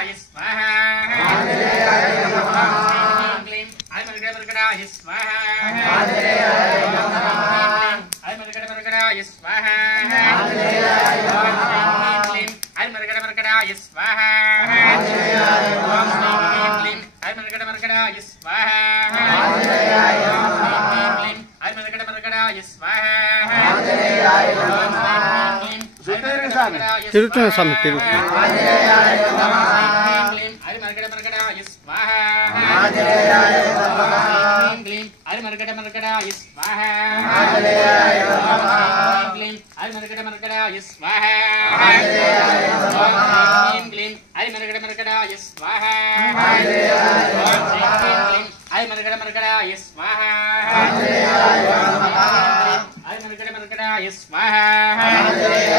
मर्कटाय स्वाहा क्लीं ऐं मर्कटाय स्वाहा ऐं मर्कटाय स्वाहा क्लीं ऐं मर्कटाय स्वाहा क्लीं ऐं मर्कटाय स्वाहा తిరుగుతున్నా స్వామి తిరుగుతున్నా स्वाहा